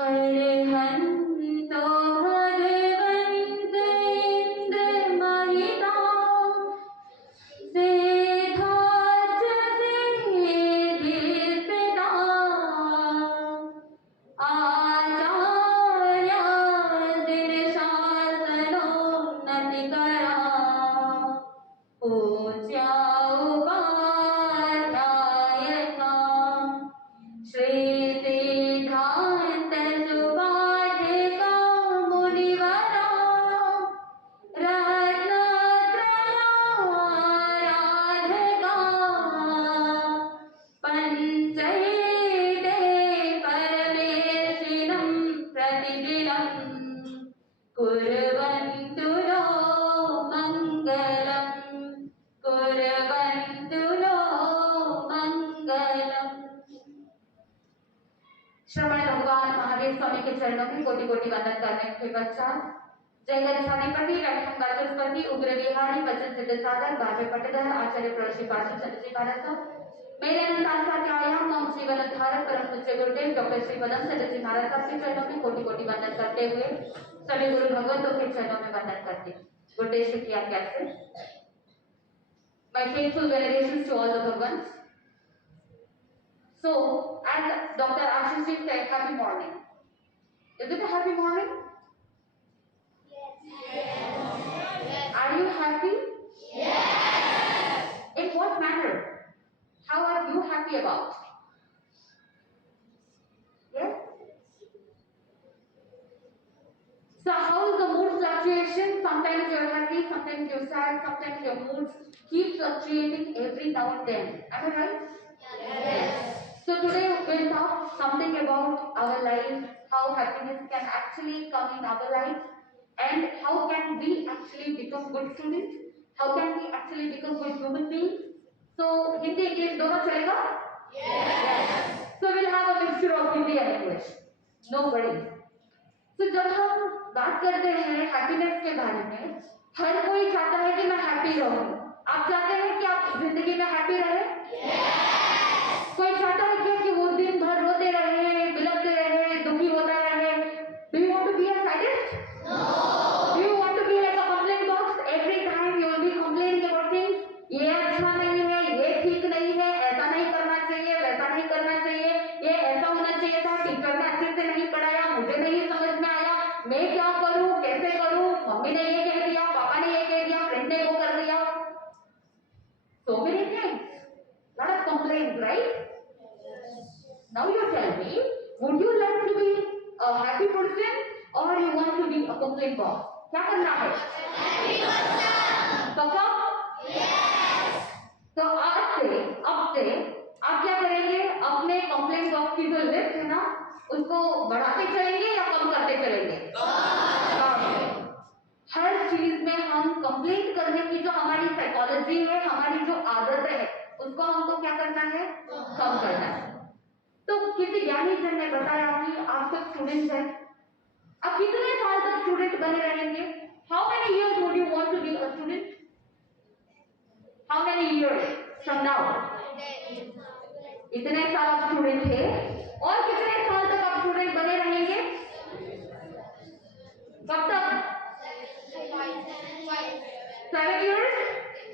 अरहन्तो भगवन्त इन्द्रमहिता सेधाच सिद्धिस्थिता आचार्यादिशासनोन्नतिकरा पूज्या उपाध्यायका श्रीसिद्धान्त सुपाठिका मुनिवरा रत्नत्रयाराधका पञ्चैते परमेशिनं प्रतिदिनं कुर्वन्तु नो मङ्गलम् कुर्वन्तु नो मङ्गलम्। श्रवण भगवान महावीर स्वामी के चरणों में कोटि कोटि वंदन करने के पश्चात जय गणेशाधिपति रक्षण वाचस्पति उग्र विहारी वचन सिद्ध सागर भावे पटधर आचार्य प्रश्री पार्षद चंद्र जी महाराज साहब मेरे अनंत आस्था के आयाम मम जीवन धारक परम पूज्य गुरुदेव डॉक्टर श्री पदम चंद्र जी महाराज साहब के चरणों में कोटि कोटि वंदन करते हुए सभी गुरु भगवतों के चरणों में वंदन करते गुरुदेव से किया कैसे My faithful venerations to all the Bhagavans. So, as Dr. Ashish ji said, happy morning. Is it a happy morning? Yes. Are you happy? Yes. In what manner? How are you happy about? Yes. So, how is the mood fluctuation? Sometimes you are happy, sometimes you are sad, sometimes your moods keep fluctuating every now and then. Am I right? Yes. So today we'll talk something about our life, how happiness can actually come in our life, and how can we actually become good students, how can we actually become good human beings. So Hindi English दोनों चलेगा? Yes. So we'll have a mixture of Hindi and English. No worries. तो जब हम बात करते हैं happiness के बारे में, हर कोई चाहता है कि मैं हैप्पी रहूं। आप चाहते हैं कि आप जिंदगी में हैप्पी रहें? Yes. कोई चाहता है कि वो दिन भर रोते रहे, बिलखते रहे, दुखी होता रहे? Do you want to be a sadist? No. Do you want to be like a complaint box? Every time you will be complaining about things. ये अच्छा नहीं है, ये ठीक नहीं है, ऐसा नहीं करना चाहिए, वैसा नहीं करना चाहिए, ये ऐसा होना चाहिए था, टीचर ने अच्छे से नहीं पढ़ाया, मुझे नहीं समझ में आया, मैं क्या करूं, कैसे करूं, मम्मी ने ये कह दिया, पापा ने ये कह दिया, फ्रेंड ने वो कर दिया. So many things. Lot of complaints, right? Now you tell me, would you like to be a happy person or you want to be a complaint box? क्या करना है? Happy person. पक्का? Yes. तो आज से, अब से, आप क्या करेंगे? अपने complaint box की जो लिस्ट है ना, उसको बढ़ाते चलेंगे या कम करते चलेंगे? हर चीज में हम कंप्लेंट करने की जो हमारी साइकोलॉजी है, हमारी जो आदत है, उसको हमको क्या करना है? कम करना है. तो किसी ज्ञानी जन ने बताया कि आप सब स्टूडेंट्स हैं, आप कितने साल तक स्टूडेंट बने रहेंगे? How many years would you want to be a student? How many years from now? इतने साल आप स्टूडेंट थे और कितने साल तक आप स्टूडेंट बने रहेंगे? कब तक? 7 years?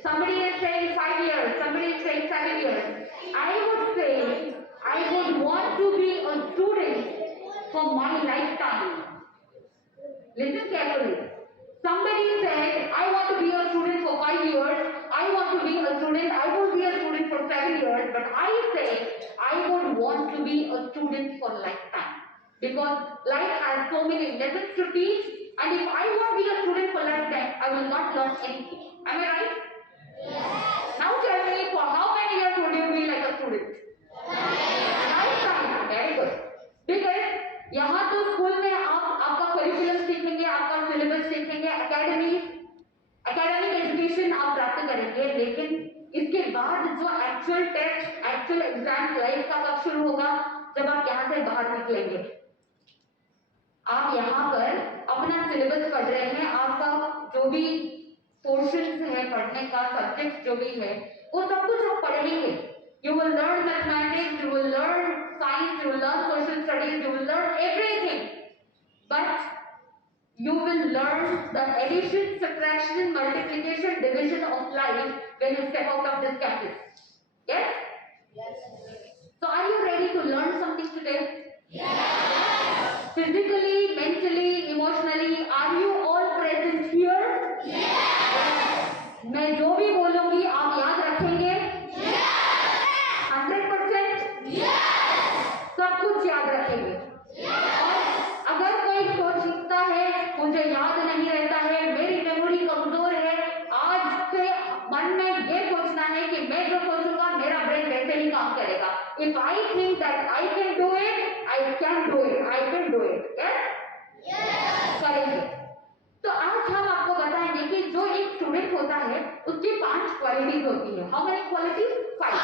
Somebody is saying 5 years, somebody is saying 7 years. I would say I would want to be a student for my lifetime. Listen carefully. Somebody said I want to be a student for 5 years, I want to be a student, I will be a student for 7 years, but I say I would want to be a student for lifetime. Because life has so many lessons to teach, and if I won't be a student for lifetime, I will not learn anything. Am I right? Yes. Now tell me, for how many years would you be like a student? Lifetime. Very good. Because यहाँ तो school में आप आपका curriculum सीखेंगे, आपका syllabus सीखेंगे, academic education आप प्राप्त करेंगे, लेकिन इसके बाद जो actual test, actual exam life का कब शुरू होगा? जब आप यहाँ से बाहर निकलेंगे. आप यहाँ पर अपना सिलेबस पढ़ रहे हैं, आपका जो भी पोर्शंस है पढ़ने का, सब्जेक्ट जो भी है, वो सब कुछ आप पढ़ेंगे. You will learn mathematics, you will learn science, you will learn social studies, you will learn everything. learn the addition, subtraction, multiplication, division of life when you step out of this campus. Yes? So are you ready to learn something today? Physically, mentally, emotionally, are you all present here? मैं जो भी बोलूंगी आप याद रखेंगे? 100%? सब कुछ याद रखेंगे। और अगर कोई सोचता है मुझे याद नहीं रहता है, मेरी मेमोरी कमजोर है, आज से मन में ये सोचना है कि मैं जो सोचूंगा मेरा ब्रेन वैसे ही काम करेगा। If I think that I can do it, I can do it, I will do it. Yes? करेंगे। तो आज हम आपको बताएंगे कि जो एक स्टूडेंट होता है उसकी 5 क्वालिटीज होती है। How many qualities? 5।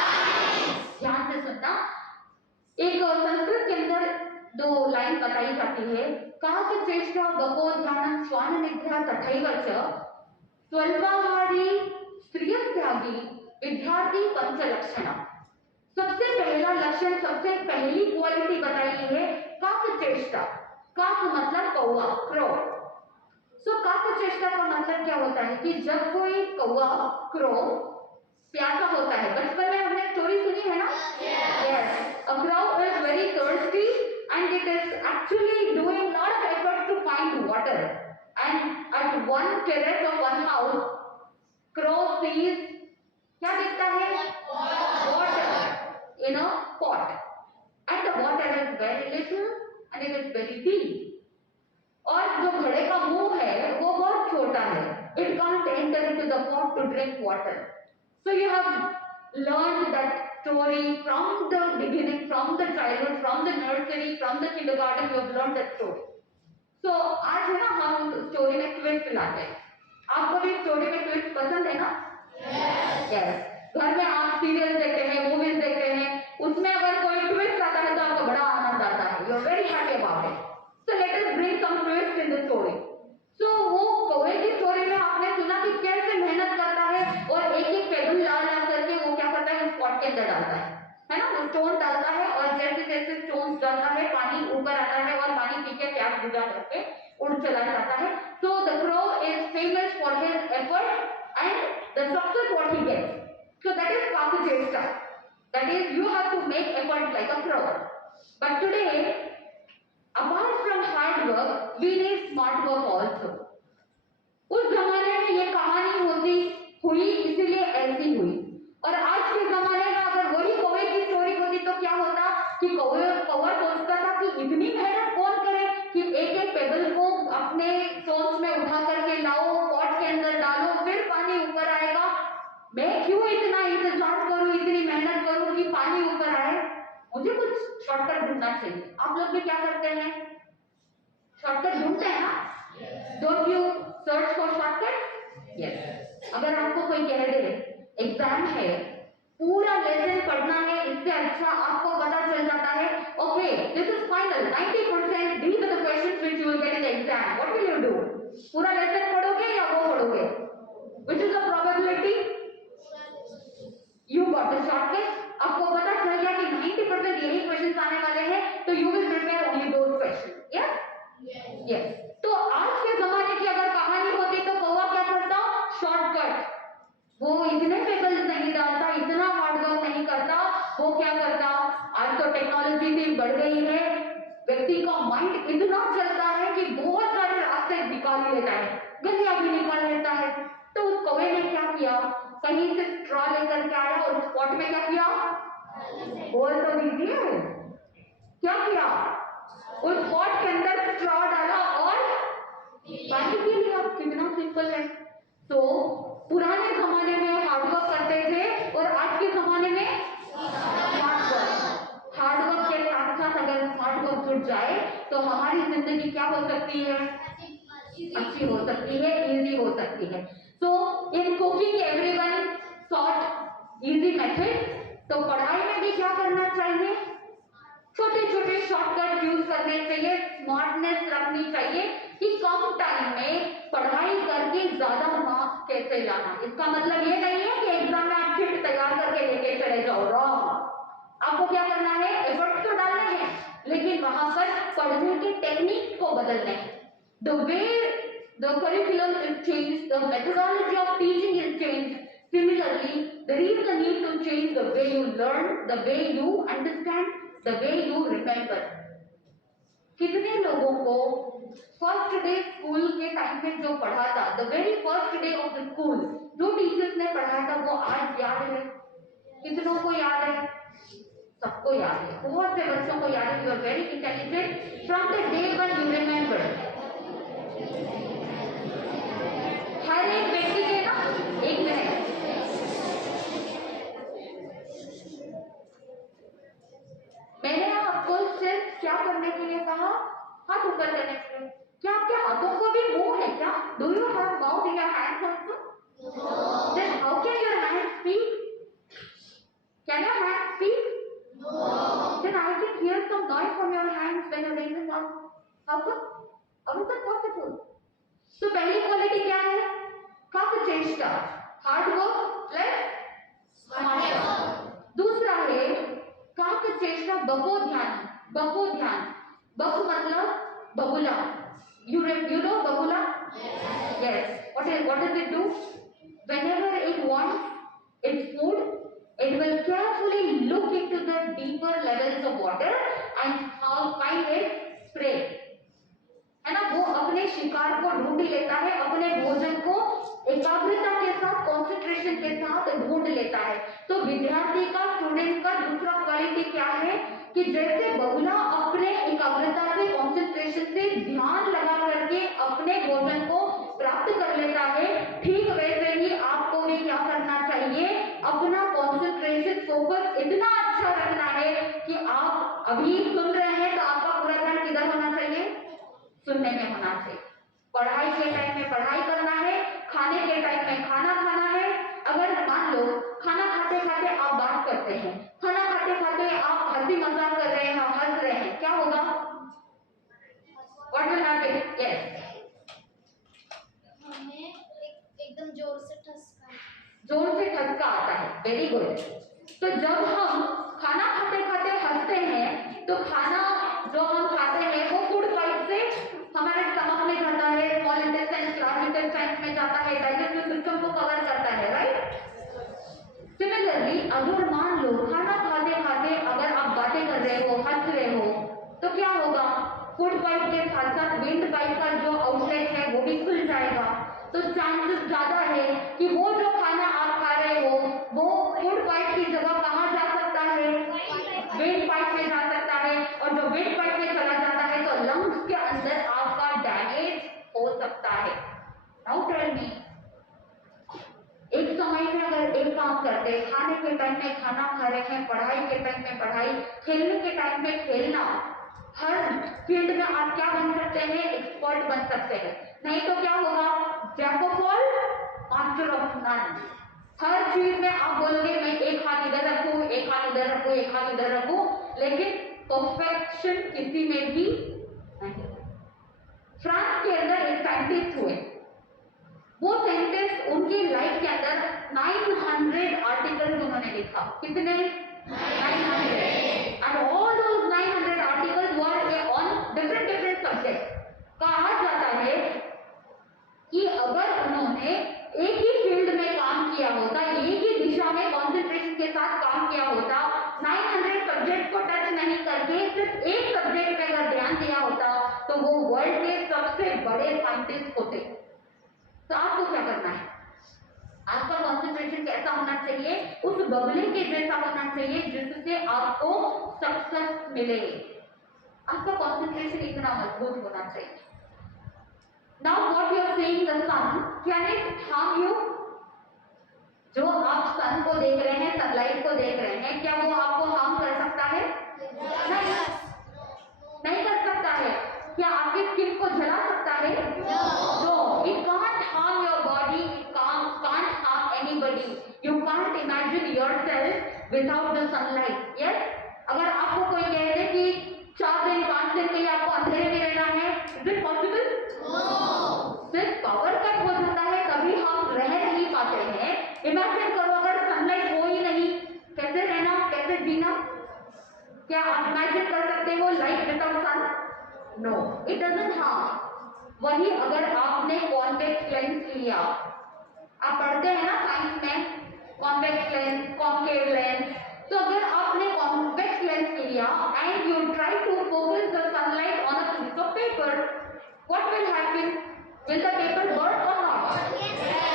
ध्यान से सुनना। एक संस्कृत के अंदर 2 लाइन बताई जाती है। काक चेष्टा गपो ध्यानं श्वान निद्रा तथैव च स्वल्पाहारी स्त्रिय त्यागी विद्यार्थी पंचलक्षण। सबसे पहला लक्षण, सबसे पहली क्वालिटी बताई है काक चेष्टा। काक मतलब कौवा, क्रो। काक चेष्टा का मतलब क्या होता है कि जब कोई कौवा, क्रो प्यासा होता है, बचपन में हमने स्टोरी सुनी है ना? Yes. A crow is very thirsty and it is actually doing lot of effort to find water. And at one terrace of one house, crow sees क्या देखता है? Water in a pot. And the water is very little and it is very deep. और जो घड़े का मुंह है वो बहुत छोटा है। It can't enter into the pot to drink water. So you have learned that story from the beginning, from the childhood, from the nursery, from the kindergarten. You have learned that story. So आज है ना हम story में twist लाते हैं। आपको भी story में twist पसंद है ना? Yes. घर में आप सीरियल देखते हैं, मूवीज देखते हैं, उसमें अगर कोई ट्विस्ट आता है तो आपको बड़ा आनंद आता है। You are very happy about it. So let us bring some twist in the story. So वो कौवे की स्टोरी में आपने सुना कि कैसे मेहनत करता है और एक-एक पेबल ला करके वो क्या करता है, उस पॉट के अंदर डालता है ना? वो स्टोन डालता है और जैसे जैसे स्टोन डालता है पानी ऊपर आता है और पानी पी के प्यास बुझा करके उड़ चला जाता है। So the crow is famous for his effort and the success what he gets. So that is Kakacheshta. That is you have to make effort like a crow. But today, apart from hard work, we need smart work also. उस जमाने में ये कहानी होती हुई इसीलिए ऐसी हुई, और आज के जमाने में अगर वही कौवे की स्टोरी होती तो क्या होता कि कौवा सोचता था कि इतनी मेहनत कौन करे कि एक एक पेबल को अपने चोंच में उठा करके लाओ, पॉट के अंदर डालो, फिर पानी ऊपर आएगा। मैं क्यों इतना इंतजार करूं, इतनी मेहनत करूं कि पानी ऊपर आए? मुझे कुछ शॉर्टकट ढूंढना चाहिए। आप लोग भी क्या करते हैं? शॉर्टकट ढूंढते हैं ना? Don't you search for shortcut? Yes. अगर आपको कोई कह दे एग्जाम है, पूरा लेसन पढ़ना है, इससे अच्छा आपको पता चल जाता है okay this is final 90% these are the questions which you will get in the exam, what will you do? पूरा लेसन पढ़ोगे या वो पढ़ोगे? Which is the probability? You got the shortcut. आपको पता चल गया कि 90% यही क्वेश्चंस आने वाले हैं, तो you will prepare only those questions. Yes. तो आज के जमाने की अगर कहानी होती तो कौवा क्या करता? शॉर्टकट। वो इतने पेबल्स नहीं डालता, इतना हार्ड वर्क नहीं करता। वो क्या करता? आज तो टेक्नोलॉजी भी बढ़ गई है, व्यक्ति का माइंड इतना चलता है कि बहुत सारे रास्ते निकाल लेता है, गलियां भी निकाल लेता है। तो उस कौवे ने क्या किया? कहीं से स्ट्रॉ लेकर के आया और उस पॉट में क्या किया? बोल तो दीजिए, क्या किया? उस पॉट के अंदर स्ट्रॉ डाला और पानी पी लिया। कितना सिंपल है। तो पुराने जमाने में हार्डवर्क करते थे और आज के जमाने में स्मार्ट वर्क। हार्डवर्क के साथ साथ अगर स्मार्ट वर्क जुड़ जाए तो हमारी जिंदगी क्या हो सकती है? अच्छी हो सकती है, इजी हो सकती है। So in cooking everyone sought easy method. तो पढ़ाई में भी क्या करना चाहिए? छोटे छोटे शॉर्टकट यूज करने चाहिए, स्मार्टनेस रखनी चाहिए कि कम टाइम में पढ़ाई करके ज्यादा मार्क्स कैसे लाना। इसका मतलब ये नहीं है कि एग्जाम में आप चिट तैयार करके लेके चले जाओ, रॉन्ग। आपको क्या करना है? एफर्ट्स तो डालने हैं, लेकिन वहां पर पढ़ने के टेक्निक्स को बदलने हैं। The way The curriculum is changed, the methodology of teaching is changed. Similarly, there is a need to change the way you learn, the way you understand, the way you remember. कितने लोगों को first day school के time में जो पढ़ा था, the very first day of the school जो teachers ने पढ़ाया था वो आज याद है? कितनों को याद है? सबको याद है, बहुत से बच्चों को याद है। You are very intelligent from the day when you remember. हर एक व्यक्ति के ना, एक मिनट, मैंने आपको सिर्फ क्या करने के लिए कहा? हाथ ऊपर करने के लिए। क्या आपके हाथों को भी मुंह है क्या? Do you have mouth in your hands also? No. Then how can your hands speak? Can your hands speak? No. Then I can hear some noise from your hands when you raise your mouth. How come? How is that possible? तो पहली quality क्या है? काक चेष्टा, hard work plus smart work. दूसरा है काक चेष्टा बको ध्यान। बको ध्यान, बक मतलब बगुला। You know बगुला? Yes. What does it do? Whenever it wants its food, it will carefully look into the deeper levels of water and find its prey. है ना, वो अपने शिकार को ढूंढ लेता है, अपने भोजन को एकाग्रता के साथ, कंसंट्रेशन के साथ ढूंढ लेता है। तो विद्यार्थी का, स्टूडेंट का दूसरा क्वालिटी क्या है कि जैसे बगुला अपने एकाग्रता से, कंसंट्रेशन से ध्यान लगा करके अपने भोजन को प्राप्त कर लेता है, ठीक वैसे ही आपको भी क्या करना चाहिए? अपना कंसंट्रेशन, फोकस इतना अच्छा रखना है कि आप अभी सुन रहे हैं तो आपका पूरा ध्यान किधर होना चाहिए? सुनने में होना चाहिए। पढ़ाई के टाइम में पढ़ाई करना है, खाने के टाइम में खाना खाना है। अगर मान लो खाना खाते खाते आप बात करते हैं, खाना खाते खाते आप हंसी मजाक कर रहे हैं, हंस रहे हैं, क्या होगा? What will happen? Yes. हमें एकदम जोर से ठसका आता है। Very good. तो जब हम खाना खाते खाते हंसते हैं तो खाना जो हम खाते हैं वो फूड पाइप से हमारे स्टमक में जाता है, स्मॉल इंटेस्टाइन, लार्ज इंटेस्टाइन में जाता है, डाइजेस्टिव सिस्टम को कवर करता है, राइट? सिमिलरली अगर मान लो खाना खाते खाते अगर आप बातें कर रहे हो, हंस रहे हो, तो क्या होगा? फूड पाइप के साथ साथ विंड पाइप का जो आउटलेट है वो भी खुल जाएगा। तो चांसेस ज्यादा है कि वो जो खाना आप खा रहे हो वो फूड पाइप की जगह कहाँ जा सकता है? विंड पाइप में जा सकता है, और जो विंड पाइप में चला जाता है तो लंग्स के अंदर आपका डैमेज हो सकता है। नाउ टेल मी, एक समय में अगर एक काम करते, खाने के टाइम में खाना खा रहे हैं, पढ़ाई के टाइम में पढ़ाई, खेलने के टाइम में खेलना, हर फील्ड में आप क्या बन सकते हैं? एक्सपर्ट बन सकते हैं। नहीं तो क्या होगा? Jack of all master of none. हर चीज में आप बोलोगे मैं एक हाथ इधर रखूं, एक हाथ इधर रखूं, एक हाथ इधर रखूं, लेकिन परफेक्शन किसी में भी नहीं। फ्रांस के अंदर एक साइंटिस्ट हुए, वो साइंटिस्ट उनकी लाइफ के अंदर 900 आर्टिकल्स उन्होंने लिखा। कितने? 900। and all those 900 articles were on different subjects। कहा जाता है कि अगर उन्होंने एक ही फील्ड में काम किया होता, एक ही दिशा में कंसंट्रेशन के साथ काम किया होता, 900 सब्जेक्ट को टच नहीं करके सिर्फ एक सब्जेक्ट पे अगर ध्यान दिया होता तो वो वर्ल्ड के सबसे बड़े साइंटिस्ट होते। तो आपको क्या करना है? आपका कंसंट्रेशन कैसा होना चाहिए? उस बबले के जैसा होना चाहिए जिससे आपको सक्सेस मिले। आपका कंसंट्रेशन इतना मजबूत होना चाहिए। Now what you are saying, the sun can it harm you? जो आप सन को देख रहे हैं, सनलाइट को देख रहे हैं, क्या वो आपको हार्म कर सकता है? नहीं कर सकता है। क्या आपकी स्किन को जला सकता है? No, it can't harm your body, it can't harm anybody. You can't imagine yourself without the sunlight. Yes, अगर आपको कोई कह दे कि 4 दिन 5 दिन के लिए आपको अंधेरे में रहना है, इज इट पॉसिबल? सिर्फ पावर कट हो जाता है तभी हम रह नहीं पाते हैं। इमेजिन करो अगर सनलाइट हो ही नहीं, कैसे रहना, कैसे जीना? क्या आप इमेजिन कर सकते हो life without sun? No, it doesn't harm. वही अगर आपने कॉन्वेक्स लेंस लिया, आप पढ़ते हैं ना साइंस में कॉन्वेक्स लेंस, कॉन्केव लेंस, तो अगर आपने कॉन्वेक्स लेंस लिया and you try to focus the sunlight on a piece of paper, what will happen? Will the paper burn or not?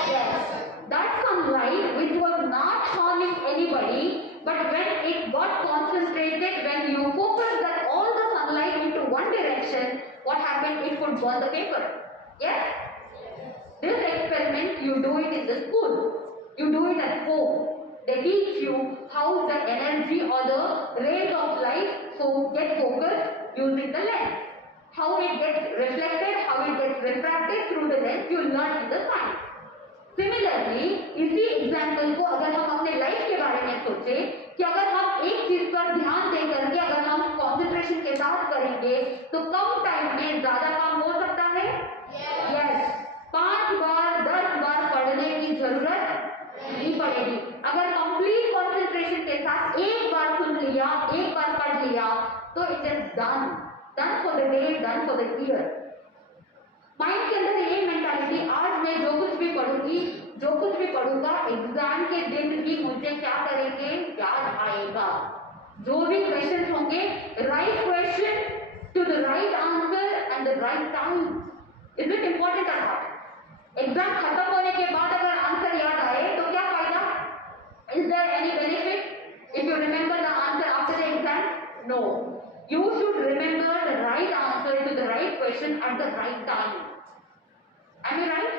Yes. That sunlight which was not harming anybody, but when it got concentrated, when you focus that all the sunlight into one direction, what happened? It could burn the paper. Yes? This experiment you do it in the school. You do it at home. They teach you how the energy or the rays of light get focused using the lens. How it gets reflected, how it gets refracted through the lens, you learn in the science. Similarly, इसी example को अगर हम अपने life के बारे में सोचे कि अगर हम एक चीज पर ध्यान दे करके अगर हम कंसंट्रेशन के साथ करेंगे तो कम टाइम में ज्यादा काम हो सकता है? यस। 5 बार 10 बार पढ़ने की जरूरत नहीं पड़ेगी। अगर कंप्लीट कंसंट्रेशन के साथ एक बार सुन लिया, एक बार पढ़ लिया, तो it is done for the day, done for the year. Mind के अंदर ये मेंटालिटी, आज मैं जो कुछ भी पढ़ूंगी, जो कुछ भी पढ़ूंगा, एग्जाम के दिन भी मुझे क्या करेंगे? याद आएगा। जो भी क्वेश्चन होंगे, right question to the right answer and the right time. Is it important और नॉट? एग्जाम खत्म होने के बाद अगर आंसर याद आए तो क्या फायदा? Is there any benefit if you remember the answer after the exam? No. You should remember the right answer to the right question at the right time. Am I right?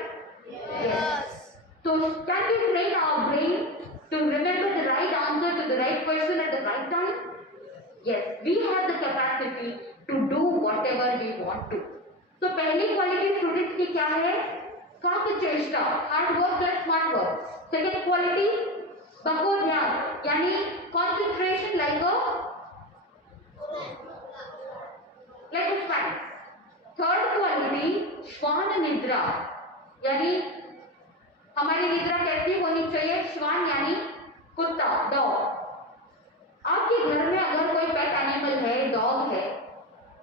Yes. So can we train our brain to remember the right answer to the right question at the right time? Yes, we have the capacity to do whatever we want to. So पहली quality students की क्या है? काकचेष्टा, hard work plus smart work. Second quality बको ध्यान, यानी concentration like a spice. Third quality श्वान निद्रा, यानी हमारी निद्रा कैसी होनी चाहिए? श्वान यानी कुत्ता, डॉग। आपके घर में अगर कोई पेट एनिमल है, डॉग है,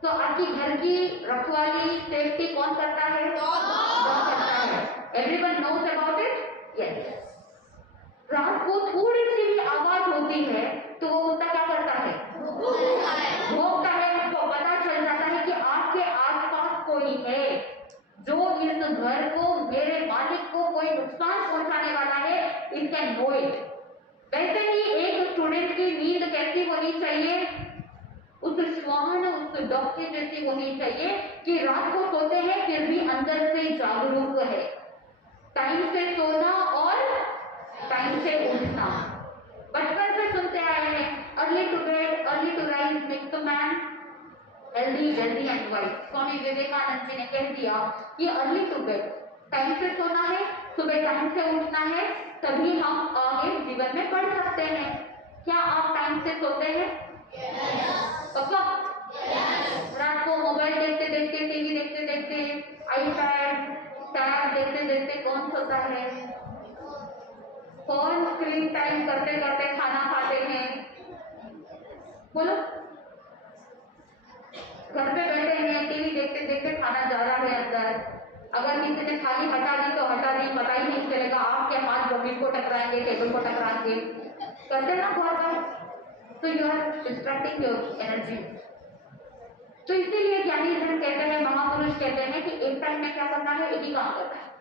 तो आपकी घर की रखवाली, सेफ्टी कौन करता है? डॉग करता है। Everyone knows about it? Yes. रात को थोड़ी सी भी आवाज होती है तो वो कुत्ता क्या करता है? भौंकता है। उसको पता चल जाता है कि आपके आसपास कोई है जो इस घर को, मेरे मालिक को कोई नुकसान पहुंचाने वाला है। It can no it. वैसे ही एक स्टूडेंट की नींद कैसी होनी चाहिए? उस श्वान, उस डॉग के जैसी होनी चाहिए कि रात को सोते हैं फिर भी अंदर से जागरूक है। टाइम से सोना और टाइम से उठना। बचपन से सुनते आए हैं, early to bed early to rise makes a man healthy wealthy and wise. Swami Vivekananda ji ने कह दिया कि अर्ली टू बेड, टाइम से सोना है, सुबह टाइम से उठना है, तभी हम आगे जीवन में बढ़ सकते हैं। क्या आप टाइम से सोते हैं? पक्का? रात को मोबाइल देखते देखते, टीवी देखते देखते, आईपैड, टैब देखते देखते कौन सोता है? फोन स्क्रीन टाइम करते करते खाना खाते हैं। बोलो, घर पे बैठे हैं, टीवी देखते देखते खाना जा रहा है अंदर। अगर किसी ने थाली हटा दी तो हटा दी, पता ही नहीं चलेगा। आपके हाथ जमीन को टकराएंगे, टेबल को टकराएंगे, करते ना बहुत बार। तो you are distracting your energy. तो इसीलिए ज्ञानी जन कहते हैं, महापुरुष कहते हैं कि एक टाइम में क्या करना है? एक ही काम करना है।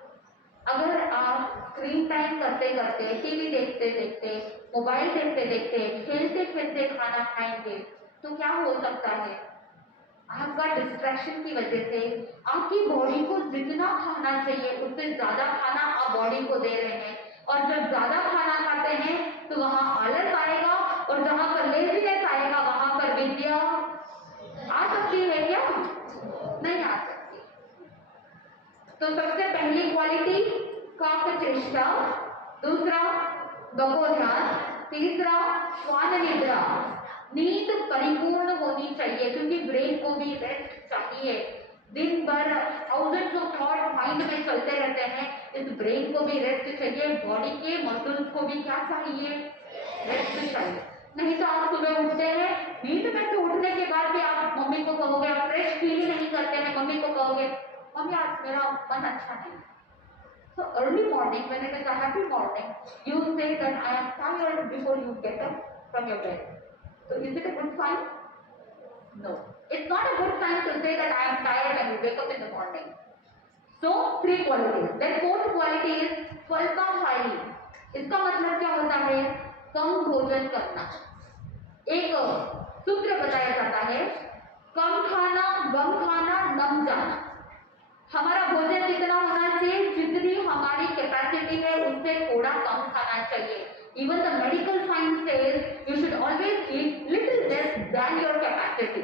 अगर आप स्क्रीन टाइम करते करते, टीवी देखते देखते, मोबाइल देखते देखते, खेलते खेलते खाना खाएंगे तो क्या हो सकता है? आपका डिस्ट्रैक्शन की वजह से आपकी बॉडी को जितना खाना चाहिए उससे ज्यादा खाना आप बॉडी को दे रहे हैं। और जब ज्यादा खाना खाते हैं तो वहां आलस आएगा, और जहां पर लेजीनेस आएगा वहां पर विद्या आ सकती है क्या? नहीं आ सकती। तो सबसे पहली क्वालिटी काकचेष्टा, दूसरा बकोध्यान, तीसरा श्वान निद्रा। नींद परिपूर्ण होनी चाहिए क्योंकि ब्रेन को भी रेस्ट चाहिए। दिन भर थाउजेंड्स ऑफ थॉट माइंड में चलते रहते हैं, इस ब्रेन को भी रेस्ट चाहिए। बॉडी के मसल्स को भी क्या चाहिए? रेस्ट चाहिए। नहीं तो आप सुबह उठते हैं, नींद में से उठने के बाद भी आप मम्मी को कहोगे, आप फ्रेश फील नहीं करते हैं, मम्मी को कहोगे मम्मी आज मेरा मन अच्छा नहीं। So early morning, when it is a happy morning, you say that I am tired before you get up from your bed. So is it a good sign? No. It's not a good sign to say that I am tired when you wake up in the morning. So three qualities. Then fourth quality is स्वल्पाहारी. इसका मतलब क्या होता है? कम भोजन करना. एक सूत्र बताया जाता है, कम खाना, गम खाना, नम जाना. हमारा भोजन जितना होना चाहिए, जितनी हमारी कैपेसिटी है उससे थोड़ा कम खाना चाहिए. Even the medical science says you should always eat little less than your capacity.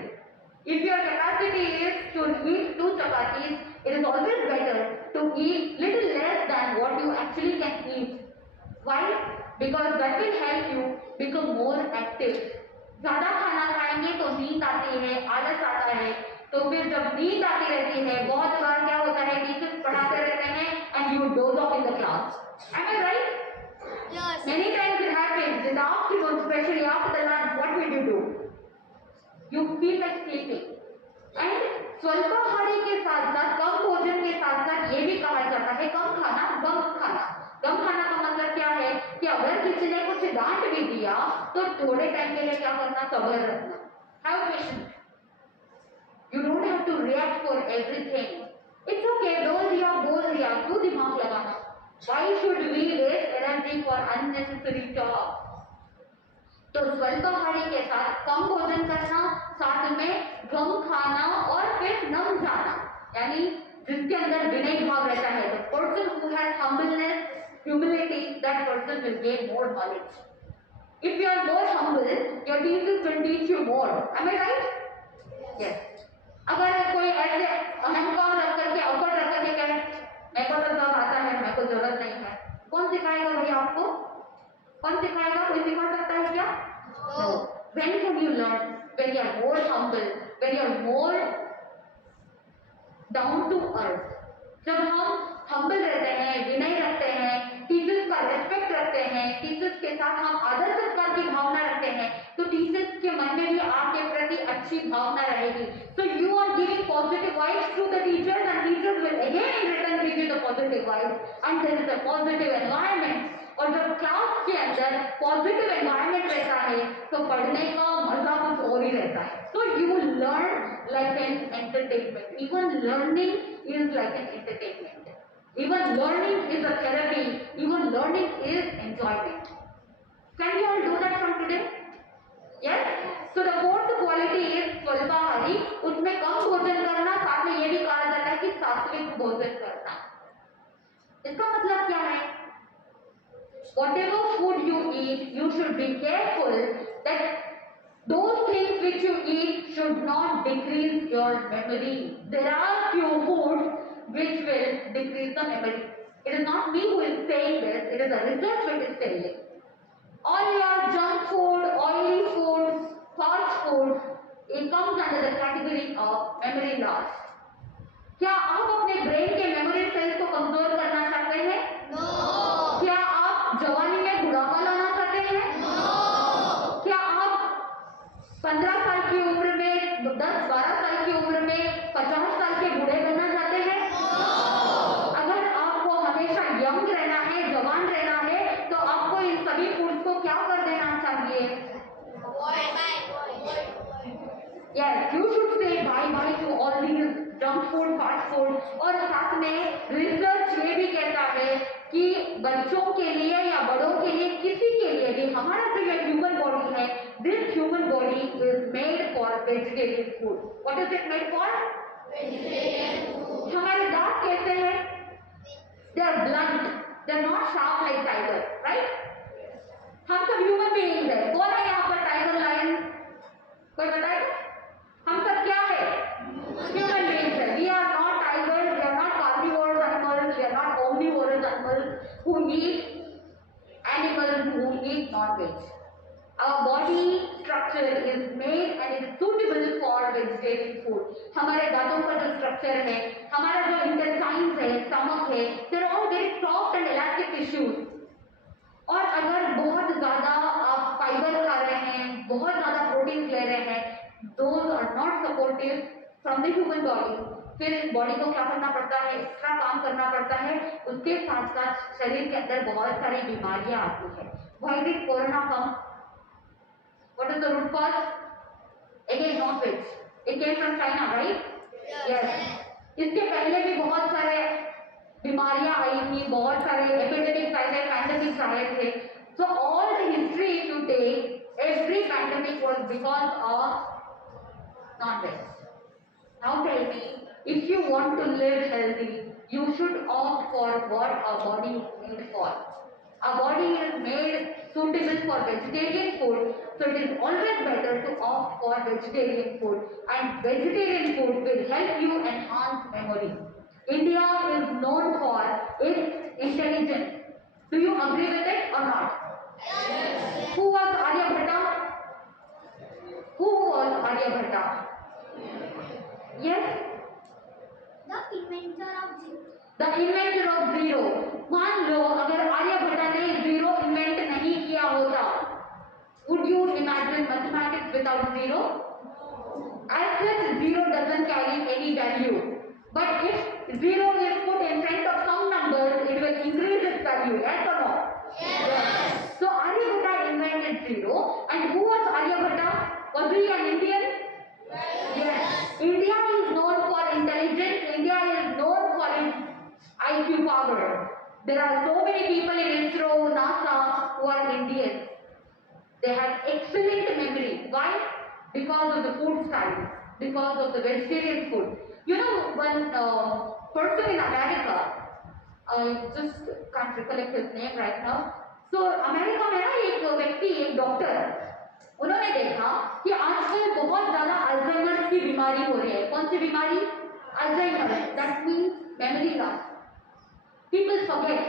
If your capacity is to eat 2 chapatis, it is always better to eat little less than what you actually can eat. Why? Because that will help you become more active. ज्यादा खाना खाएंगे तो नींद आती है, आलस आता है. तो फिर जब नींद आती रहती है, बहुत बार क्या होता है, टीचर्स पढ़ाते रहते हैं and you doze off in the class. Am I right? Yes. Many times it happens in the afternoon, especially after the lunch. What will you do? You feel like sleeping. And स्वल्पाहारी के साथ साथ, कम भोजन के साथ साथ ये भी कहा जाता है कम खाना, गम खाना. गम खाना का मतलब क्या है कि अगर किसी ने कुछ डांट भी दिया तो थोड़े टाइम के लिए क्या करना, सब्र रखना. Have patience. You don't have to react for everything. It's okay. बोल दिया, क्यों दिमाग लगाना? Why should we waste energy for unnecessary talk? तो स्वल्पाहारी के साथ कम भोजन करना, साथ में गम खाना और फिर नम जाना, यानी जिसके अंदर विनय भाव रहता है. The person who has humbleness, humility, that person will gain more knowledge. If you are more humble, your teachers will teach you more. Am I right? Yes. अगर कोई ऐसे अहंकार रख करके, अवकट रख करके कहे मेरे को तो सब आता है, मेरे को जरूरत नहीं है, कौन सिखाएगा भैया आपको? कौन सिखाएगा? कोई सिखा सकता है क्या? No. When have you learned? When you are more humble, when you are more down to earth. जब हम humble रहते हैं, विनय रखते हैं, टीचर्स का रेस्पेक्ट रखते हैं, टीचर्स के साथ हम आदर सत्कार की भावना रखते हैं, तो टीचर्स के मन में भी आपके प्रति अच्छी भावना रहेगी. So you are giving positive vibes to the teachers and teachers will again in return give you the positive vibes and there is a positive environment. और जब क्लास के अंदर पॉजिटिव एनवायरनमेंट रहता है तो पढ़ने का मजा कुछ और ही रहता है. So you learn like an entertainment. Even learning is like an entertainment. Even learning is a therapy. Even learning is enjoyment. Can you all do that from today? Yes. So the fourth quality is स्वल्पाहारी. उसमें कम भोजन करना, साथ में ये भी कहा जाता है कि सात्विक भोजन करना. इसका मतलब क्या है? Whatever food you eat, you should be careful that those things which you eat should not decrease your memory. There are few foods which will decrease the memory. It is not me who is saying this, it is the research which is saying. All your junk food, oily food, fast food, it comes under the category of memory loss. क्या आप अपने brain के memory cells को कमजोर करना चाहते हैं? No. क्या आप जवानी में बुढ़ापा लाना चाहते हैं? No. क्या आप 15 साल की उम्र में, 10-12 साल की उम्र में 50 साल के बूढ़े बनना चाहते हैं? No. अगर आपको हमेशा यंग रहना है, जवान रहना है, तो आपको इन सभी फूड्स को क्या कर देना चाहिए? Yes, you should say bye to all these junk food, fast food. और साथ में रिसर्च ये भी कहता है कि बच्चों के लिए या बड़ों के लिए, किसी के लिए भी, हमारा जो ये ह्यूमन बॉडी है, this human body is made for vegetarian food. What is it made for? Vegetarian food. हमारे दांत कैसे हैं? They are blunt. They are not sharp like tiger, right? हम सब ह्यूमन बीइंग्स हैं. कौन है यहाँ पर टाइगर, लायन? कोई बताएगा? हम सब क्या है? Human beings है. We are not tigers, we are not carnivorous animals, we are not omnivorous animals who eat animals who eat non-veg. Our body structure is made and it is suitable for vegetarian food. हमारे दांतों का जो structure है, हमारा जो intestines है, stomach है, they are all very soft and elastic tissues. और अगर बहुत ज्यादा आप फाइबर खा रहे हैं, बहुत ज्यादा प्रोटीन ले रहे हैं, those are not supportive from the human body. फिर इस बॉडी को क्या करना पड़ता है, एक्स्ट्रा काम करना पड़ता है, उसके साथ साथ शरीर के अंदर बहुत सारी बीमारियां आती है। Why did corona come? What is the root cause? Again not veg, it came from China, right? Yes. इसके पहले भी बहुत सारे बीमारियां आई थी, बहुत सारे एपिडेमिक्स आए थे, पैंडेमिक्स आए थे। So all the history if you take, every pandemic was because of non-veg. Now tell me, if you want to live healthy, you should opt for what our body is made for. Our body is made suitable for vegetarian food, so it is always better to opt for vegetarian food. And vegetarian food will help you enhance memory. India is known for its intelligence. Do you agree with it or not? Yes. Who was Aryabhatta? Who was Aryabhatta? Yes? The inventor of zero. The inventor of zero. मान लो अगर आर्यभट्ट ने zero invent नहीं किया होता, would you imagine mathematics without zero? As such, zero doesn't carry any value. But if zero is put in front of some numbers, it will increase its value. Yes or no? Yes. So Aryabhatta invented zero. And who was Aryabhatta? Was he an Indian? Yes. India is known for intelligence. India is known for its IQ power. There are so many people in ISRO, NASA who are Indians. They have excellent memory. Why? Because of the food style, because of the vegetarian food. You know, one person in America, I just can't recollect his name right now. So America में ना एक व्यक्ति, एक doctor, उन्होंने देखा कि आजकल बहुत ज्यादा अल्जाइमर की बीमारी हो रही है। कौन सी बीमारी? Alzheimer. That means memory loss. People forget.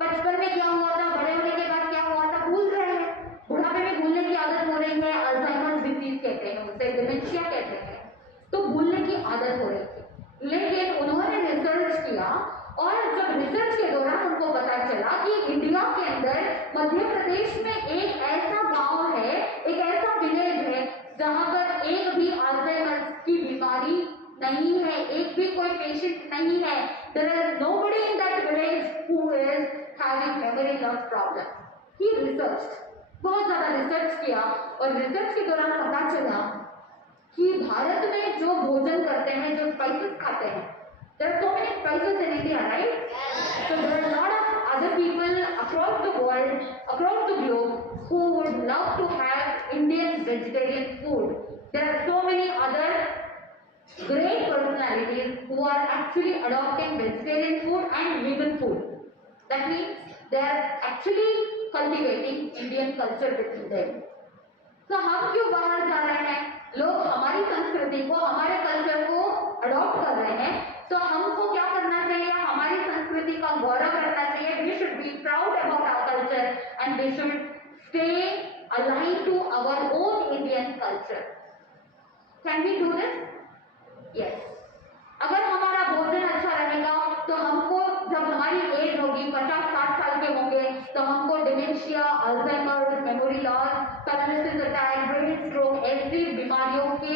बचपन में क्या हुआ था, बड़े होने के बाद क्या हुआ था, भूल रहे हैं। बुढ़ापे में भूलने की आदत हो रही है, अल्जाइमर डिजीज कहते हैं उसे, डिमेंशिया कहते हैं। तो भूलने की आदत हो रही थी। लेकिन उन्होंने रिसर्च किया और जब रिसर्च के दौरान उनको पता चला कि इंडिया के अंदर मध्य प्रदेश में एक ऐसा गांव है, एक ऐसा विलेज है जहां पर एक भी अल्जाइमर की बीमारी नहीं है, एक भी कोई पेशेंट नहीं है। There is nobody in that village who is having memory loss problem. He research, बहुत ज्यादा रिसर्च किया और रिसर्च के दौरान पता चला कि भारत में जो भोजन करते हैं, जो स्पाइसेस खाते हैं, there are so many spices in India, right? Yes. So there are a lot of other people across the world, across the globe, who would love to have Indian vegetarian food. There are so many other great personalities who are actually adopting vegetarian food and vegan food. That means they are actually cultivating Indian culture within them. So हम क्यों बाहर जा रहे हैं? लोग हमारी संस्कृति को, हमारे कल्चर को अडॉप्ट कर रहे हैं, तो हमको क्या करना चाहिए? हमारी संस्कृति का गौरव करना चाहिए। We should be proud about our culture and we should stay aligned to our own Indian culture. Can we do this? Yes. अगर हमारा भोजन अच्छा रहेगा तो हमको जब हमारी एज होगी, 50-60 साल के होंगे, तो हमको dementia, Alzheimer, memory loss, paralysis attack, brain stroke, ऐसी बीमारियों के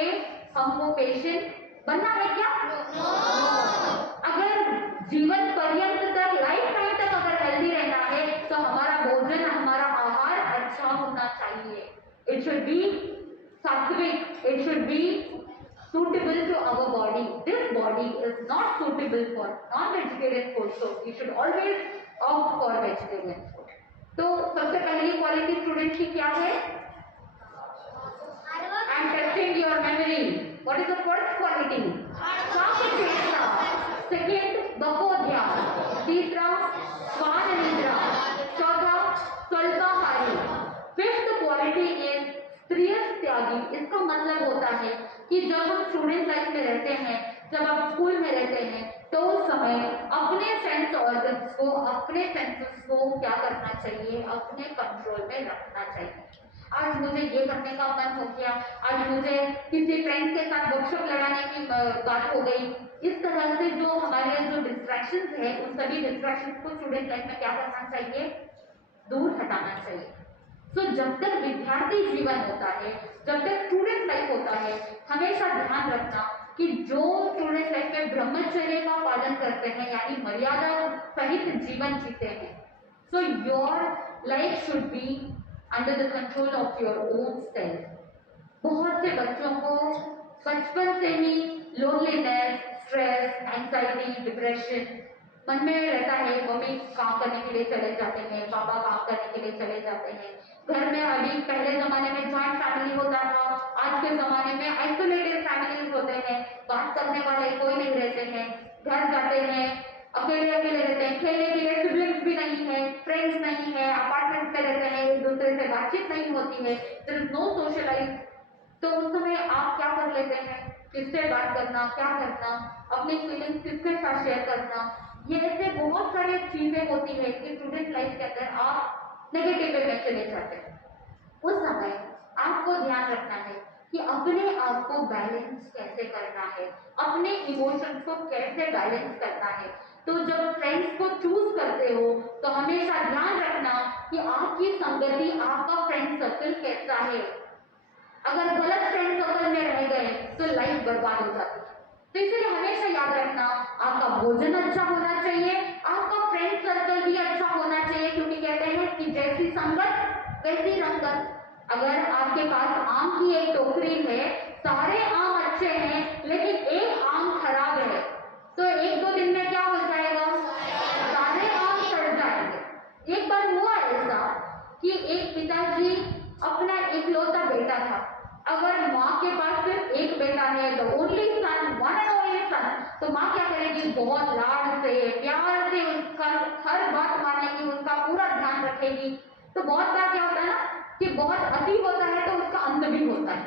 हमको पेशेंट बनना है क्या? अगर जीवन पर्यंत तक, लाइफ टाइम तक अगर हेल्दी रहना है तो हमारा भोजन, हमारा आहार अच्छा होना चाहिए। इट शुड बी सात्विक, it should be suitable to our body. This body is not suitable for non-vegetarian food, so we should always opt for vegetarian food. तो सबसे पहली क्वालिटी स्टूडेंट की क्या है? I am testing your memory. What is the first quality? सामचेष्टा. Second, बकोध्यान. तीसरा, स्वान निद्रा. चौथा, स्वल्पाहारी. Fifth quality is स्त्रियस त्यागी। इसका मतलब होता है कि जब हम स्टूडेंट लाइफ में रहते हैं, जब आप स्कूल में रहते हैं, तो उस समय अपने सेंस ऑर्गन्स को, अपने सेंसेस को क्या करना चाहिए? अपने कंट्रोल में रखना चाहिए। आज मुझे ये करने का मन हो गया, आज मुझे किसी फ्रेंड के साथ गपशप लड़ाने की बात हो गई। इस तरह से जो हमारे जो डिस्ट्रैक्शंस है, उन सभी डिस्ट्रैक्शंस को स्टूडेंट लाइफ में क्या करना चाहिए? दूर हटाना चाहिए। तो जब तक विद्यार्थी जीवन होता है, जब तक स्टूडेंट लाइफ होता है, हमेशा ध्यान रखना कि जो स्टूडेंट लाइफ में ब्रह्मचर्य का पालन करते हैं यानी मर्यादा सहित जीवन जीते हैं, so your life should be under the control of your own self. बहुत से बच्चों को बचपन से ही लोनलीनेस, स्ट्रेस, एंजाइटी, डिप्रेशन मन में रहता है। मम्मी काम करने के लिए चले जाते हैं, पापा काम करने के लिए चले जाते हैं, घर में अभी पहले जमाने में जॉइंट फैमिली होता था, आज के जमाने में आइसोलेटेड फैमिलीज होते हैं, बात करने वाले कोई नहीं रहते हैं, घर जाते हैं अकेले अकेले रहते हैं, खेलने के लिए सिबलिंग्स भी नहीं है, फ्रेंड्स नहीं है, अपार्टमेंट में रहते हैं, एक दूसरे से बातचीत नहीं होती है, देयर इज नो सोशलाइज। तो उस समय आप क्या कर लेते हैं, किससे बात करना, क्या करना, अपनी फीलिंग्स किसके साथ शेयर करना, ये ऐसे बहुत सारी चीजें होती है कि स्टूडेंट लाइफ के अंदर आप नेगेटिव में चले जाते हैं। उस समय आपको ध्यान रखना है कि अपने आप को बैलेंस कैसे करना है, अपने इमोशंस को कैसे बैलेंस करना है। तो जब फ्रेंड्स को चूज करते हो तो हमेशा ध्यान रखना कि आपकी संगति, आपका फ्रेंड सर्कल कैसा है। अगर गलत फ्रेंड सर्कल में रह गए तो लाइफ बर्बाद हो जाती है। तो इसलिए हमेशा याद रखना, आपका भोजन अच्छा होना चाहिए, आपका फ्रेंड सर्कल भी अच्छा होना चाहिए, क्योंकि कहते हैं कि जैसी संगत वैसी रंगत। अगर आपके पास आम की एक टोकरी है, सारे आम अच्छे हैं लेकिन एक आम खराब है, तो एक दो दिन में क्या हो जाएगा, सारे आम सड़ जाएंगे। एक बार हुआ ऐसा कि एक पिताजी, अपना इकलौता बेटा था, अगर माँ के पास सिर्फ एक बेटा है, the only son, one and only son, तो माँ क्या करेगी, बहुत लाड से प्यार से उसका हर बात मानेगी, उसका पूरा ध्यान रखेगी। तो बहुत बार क्या होता है ना कि बहुत अति होता है तो उसका अंत भी होता है।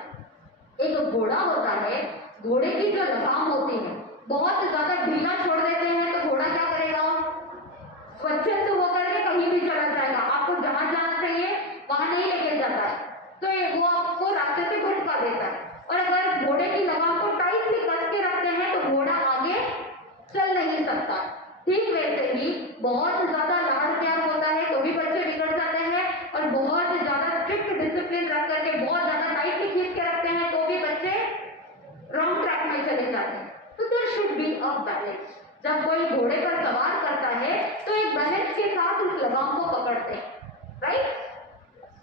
एक घोड़ा होता है, घोड़े की जो लगाम होती है, बहुत ज्यादा ढीला छोड़ देते हैं तो घोड़ा क्या करेगा, स्वच्छंद होकर के कहीं भी चला जाएगा, आपको जहां जाना चाहिए वहां नहीं लेके जाता है, तो वो आपको रास्ते से भटका देता है। और अगर घोड़े की लगाम को टाइटली कस के रखते हैं तो घोड़ा आगे चल नहीं सकता। ठीक वैसे ही बहुत ज्यादा लाड़ प्यार होता है तो भी बच्चे बिगड़ जाते हैं, और बहुत ज्यादा स्ट्रिक्ट डिसिप्लिन रख करके बहुत ज्यादा टाइटली खींच के रखते हैं तो भी बच्चे रॉन्ग ट्रैक में चले जाते हैं। तो there should be a balance. जब कोई घोड़े पर सवार करता है तो एक बैलेंस के साथ उस लगाम को पकड़ते हैं, राइट।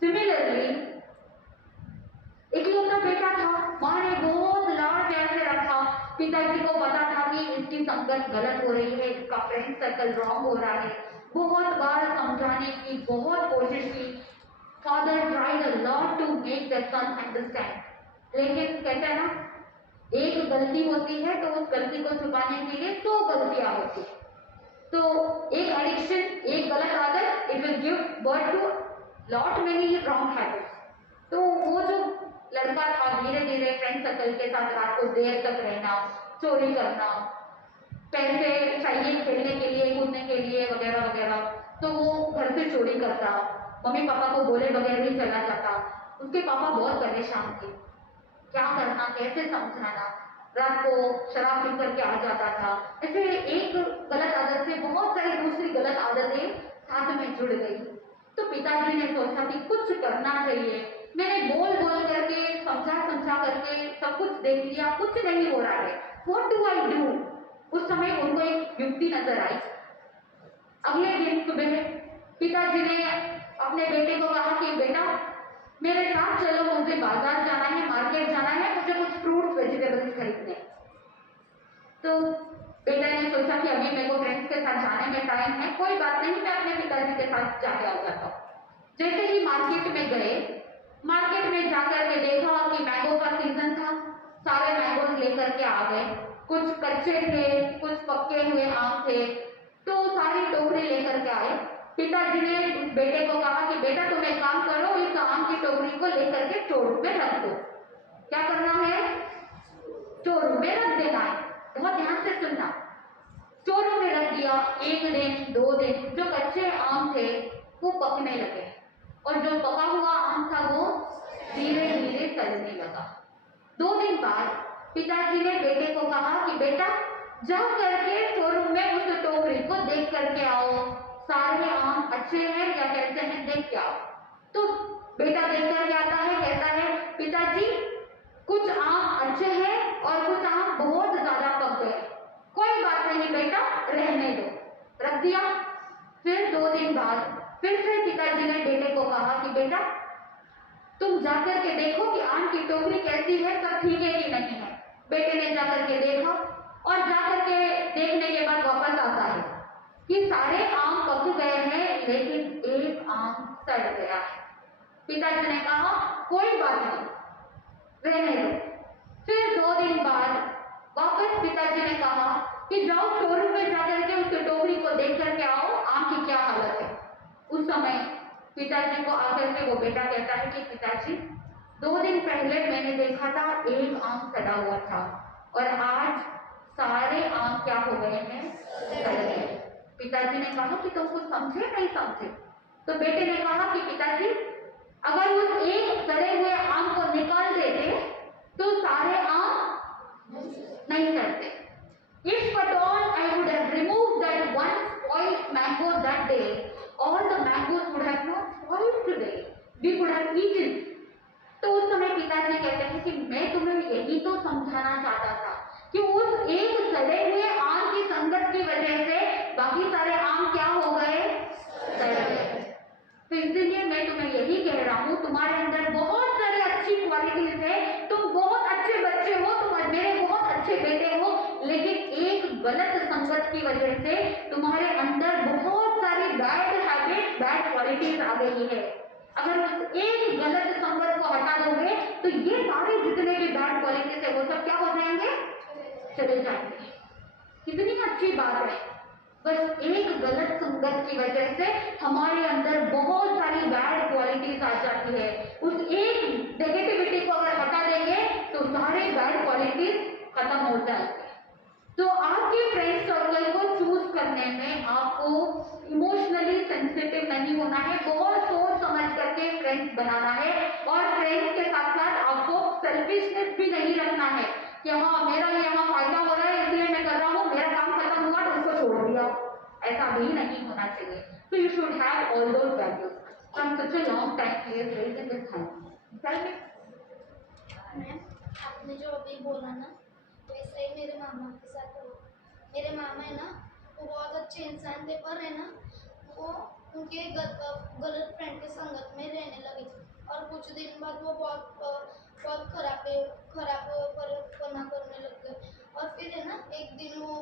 सिमिलरली इकलौता बेटा था, माँ ने बहुत लाड प्यार से रखा, पिताजी को पता था कि इसकी संगत गलत हो रही है, इसका फ्रेंड सर्कल रॉन्ग हो रहा है, बहुत बार समझाने की बहुत कोशिश की। Father tried a lot to make the son understand, लेकिन कहते हैं ना, एक गलती होती है तो उस गलती को छुपाने के लिए 100 गलतियां होती है। तो एक एडिक्शन, एक गलत आदत, it will give birth to lot many wrong habits. तो वो जो लड़का था, धीरे धीरे फ्रेंड सर्कल के साथ रात को देर तक रहना, चोरी करना, पैसे चाहिए खेलने के लिए, कूदने के लिए वगैरह वगैरह, तो वो घर से चोरी करता, मम्मी पापा को बोले बगैर ही चला जाता। उसके पापा बहुत परेशान थे, क्या करना, कैसे समझाना। रात को शराब पी करके आ जाता था। ऐसे एक गलत आदत से बहुत सारी दूसरी गलत आदतें साथ में जुड़ गई। तो पिताजी ने सोचा कि कुछ करना चाहिए। मैंने बोल बोल करके, समझा करके सब कुछ देख लिया, कुछ नहीं हो रहा है, व्हाट डू आई डू। उस समय उनको एक युक्ति नजर आई। अगले दिन सुबह पिताजी ने अपने बेटे को कहा कि बेटा मेरे साथ चलो, मुझे बाजार जाना है, मार्केट जाना है, मुझे कुछ फ्रूट्स वेजिटेबल्स खरीदने। तो बेटा ने सोचा कि अभी मेरे को फ्रेंड्स के साथ जाने में टाइम है, कोई बात नहीं, मैं अपने पिताजी के साथ जाके आ जाता हूँ। जैसे ही मार्केट में गए, मार्केट में जाकर के देखा कि मैंगो का सीजन था, सारे मैंगोज लेकर के आ गए। कुछ कच्चे थे, कुछ पक्के हुए आम थे, तो सारी टोकरी लेकर के आए। पिताजी ने उस बेटे को कहा कि बेटा तुम एक काम करो, इस आम की टोकरी को लेकर के स्टोर में रख दो। क्या करना है, स्टोर में रख देना है। बहुत ध्यान से सुनना। स्टोर में रख दिया। एक दिन, 2 दिन, जो कच्चे आम थे वो पकने लगे, और जो पका हुआ आम था वो धीरे धीरे सड़ने लगा। 2 दिन बाद पिताजी ने बेटे को कहा कि बेटा जा करके स्टोर में उस टोकरी को देख करके आओ, सारे आम अच्छे हैं या कैसे हैं देख के आओ। तो बेटा देख करके आता है, कहता है पिताजी कुछ आम अच्छे हैं और कुछ आम बहुत ज्यादा पक गए। कोई बात नहीं बेटा, रहने दो, रख दिया। फिर 2 दिन बाद फिर से पिताजी ने बेटे को कहा कि बेटा तुम जाकर के देखो कि आम की टोकरी कैसी है, सब ठीक है कि नहीं है। बेटे ने जाकर के देखा और जाकर के देखने के बाद वापस आता है कि सारे आम पक गए हैं लेकिन एक आम सड़ गया है। पिताजी ने कहा कोई बात नहीं, रहने दो। फिर 2 दिन बाद वापस पिताजी ने कहा कि जाओ स्टोर में जाकर के उसके टोकरी को देख करके आओ, आम की क्या हालत है। उस समय पिताजी को आकर के वो बेटा कहता है कि पिताजी 2 दिन पहले मैंने देखा था एक आम सड़ा हुआ था और आज सारे आम क्या हो गए हैं, सड़ गए। पिताजी ने कहा कि तुम कुछ समझे नहीं समझे। तो बेटे ने कहा कि पिताजी अगर उस एक सड़े हुए आम को निकाल देते तो सारे आम नहीं सड़ते। If at all I would have removed that one spoiled mango that day, all the mangoes would have not spoiled today. We could have eaten. तो उस समय पिताजी कहते हैं कि मैं तुम्हें यही तो समझाना चाहता था कि उस एक सड़े हुए आम की संगत की वजह से बाकी सारे आम क्या हो गए, सड़ गए। तो इसलिए मैं तुम्हें यही कह रहा हूँ, तुम्हारे अंदर बहुत सारी अच्छी क्वालिटीज है, तुम बहुत अच्छे बच्चे हो, तुम मेरे बहुत अच्छे बेटे हो, लेकिन एक गलत संगत की वजह से तुम्हारे अंदर बहुत सारी बैड हैबिट, बैड क्वालिटीज आ गई है। अगर उस एक गलत संगत को हटा दोगे तो ये सारे जितने भी बैड क्वालिटीज है वो सब क्या हो जाएंगे, चले जाएंगे। कितनी अच्छी बात है, बस एक गलत संगत की वजह से हमारे अंदर बहुत सारी बैड क्वालिटीज आ जाती है। उस एक नेगेटिविटी को अगर हटा देंगे तो सारे बैड क्वालिटीज खत्म हो जाएंगे। तो आपके फ्रेंड सर्कल को चूज करने में आपको इमोशनली सेंसिटिव नहीं होना है, बहुत सोच समझ करके फ्रेंड्स बनाना है और फ्रेंड्स के साथ साथ आपको सेल्फिशनेस भी नहीं रखना है कि हाँ मेरा यहाँ फायदा हो रहा है इसलिए मैं कर रहा हूँ, मेरा काम खत्म हुआ तो उसको छोड़ दिया, ऐसा भी नहीं होना चाहिए। So you should have all those values. From such a long time he is raising his hand. Tell me. Ma'am आपने जो अभी बोला ना वैसे ही मेरे मामा के साथ हुआ। मेरे मामा है ना वो बहुत अच्छे इंसान थे, पर है ना वो उनके गलत फ्रेंड के संगत में रहने लगे और कुछ दिन बाद वो बहुत खराब करने लग गए और फिर है ना एक दिन वो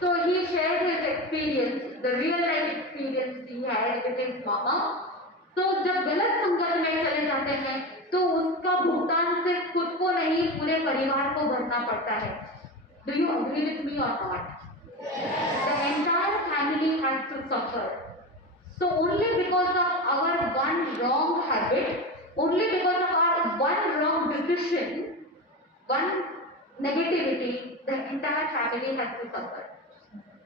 So he shared his experience, the real life experience he had with his mama. तो जब गलत संगत में चले जाते हैं तो उसका भुगतान सिर्फ खुद को नहीं पूरे परिवार को भरना पड़ता है। Do you agree with me or not? The entire family has to suffer. So only because of our one wrong habit, only because of our one wrong decision, one negativity, the entire family has to suffer.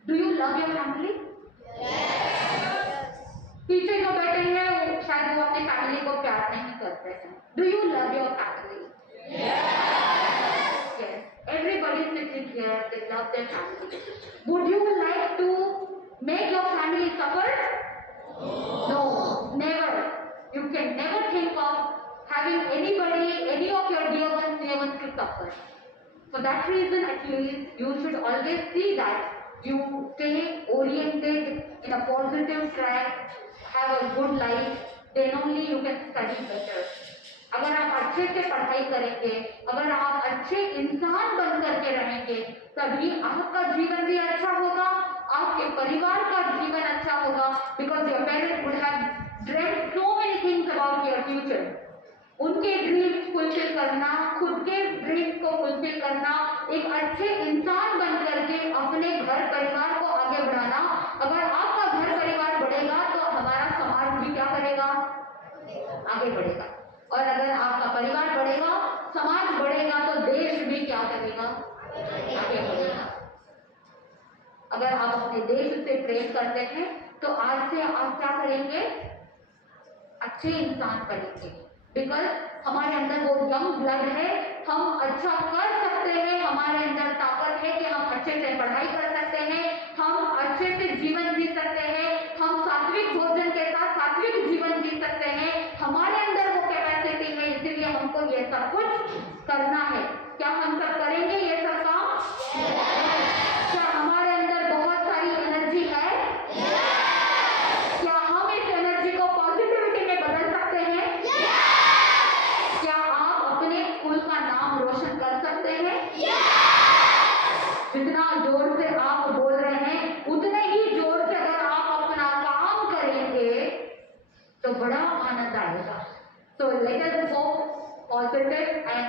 Do you love your family? पीछे जो बैठे हैं वो शायद वो अपनी family को प्यार नहीं करते हैं। Do you love your family? Yes. Everybody sitting here, they love their family. Would you like to make your family suffer? No, never. You can never think of having anybody, any of your dear ones to suffer. For that reason, at least, you should always see that you stay oriented in a positive track, have a good life, then only you can study better. अगर आप अच्छे से पढ़ाई करेंगे, अगर आप अच्छे इंसान बन करके रहेंगे, तभी आपका जीवन भी अच्छा होगा, आपके परिवार का जीवन अच्छा होगा, because your parents would have dreamt so many things about your future. उनके ड्रीम्स फुलफिल करना, खुद के ड्रीम्स को फुलफिल करना, एक अच्छे इंसान बन करके अपने घर परिवार को आगे बढ़ाना। अगर आपका घर परिवार बढ़ेगा तो हमारा समाज भी क्या करेगा, आगे बढ़ेगा। और अगर आपका परिवार बढ़ेगा, समाज बढ़ेगा तो देश भी क्या करेगा, आगे बढ़ेगा। अगर आप अपने देश से प्रेम करते हैं तो आज से आप क्या करेंगे, अच्छे इंसान बनेंगे। बिकॉज हमारे अंदर वो यंग ब्लड है, हम अच्छा कर सकते हैं, हमारे अंदर ताकत है कि हम अच्छे से पढ़ाई कर सकते हैं, हम अच्छे से जीवन जी सकते हैं, हम हम सात्विक भोजन के साथ सात्विक जीवन जी सकते हैं। हमारे अंदर वो कैपेसिटी है, इसीलिए हमको ये सब कुछ करना है। क्या हम सब करेंगे ये सब काम? क्या हमारे अंदर बहुत सारी एनर्जी है? क्या हम इस एनर्जी को पॉजिटिविटी में बदल सकते हैं? क्या आप अपने स्कूल का नाम रोशन कर सकते हैं? जितना जोर से आप बोल रहे हैं उतने ही जोर से अगर आप अपना काम करेंगे तो बड़ा आनंद आएगा। So let us go positive and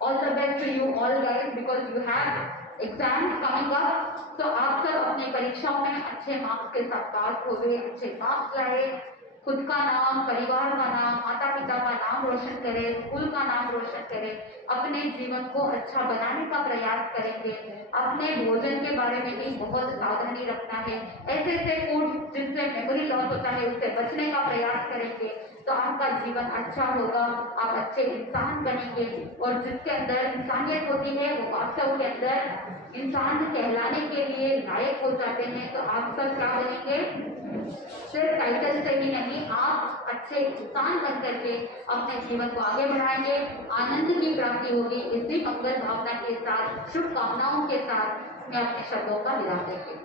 all the best to you all guys because you have exams coming up. So आप सब अपनी परीक्षाओं में अच्छे मार्क्स के साथ पास हो गए, अच्छे मार्क्स लाए, खुद का नाम, परिवार का नाम, माता पिता का नाम रोशन करें, स्कूल का नाम रोशन करें, अपने जीवन को अच्छा बनाने का प्रयास करेंगे। अपने भोजन के बारे में भी बहुत सावधानी रखना है। ऐसे ऐसे फूड जिनसे मेमोरी लॉस होता है उससे बचने का प्रयास करेंगे तो आपका जीवन अच्छा होगा, आप अच्छे इंसान बनेंगे और जिसके अंदर इंसानियत होती है वो वास्तव के अंदर इंसान कहलाने के लिए लायक हो जाते हैं। तो आप सब क्या बनेंगे? सिर्फ टाइटल से ही नहीं, आप अच्छे इंसान बन करके अपने जीवन को आगे बढ़ाएंगे, आनंद की प्राप्ति होगी। इसी मंगल भावना के साथ, शुभकामनाओं के साथ मैं अपने शब्दों का विराम देती हूँ।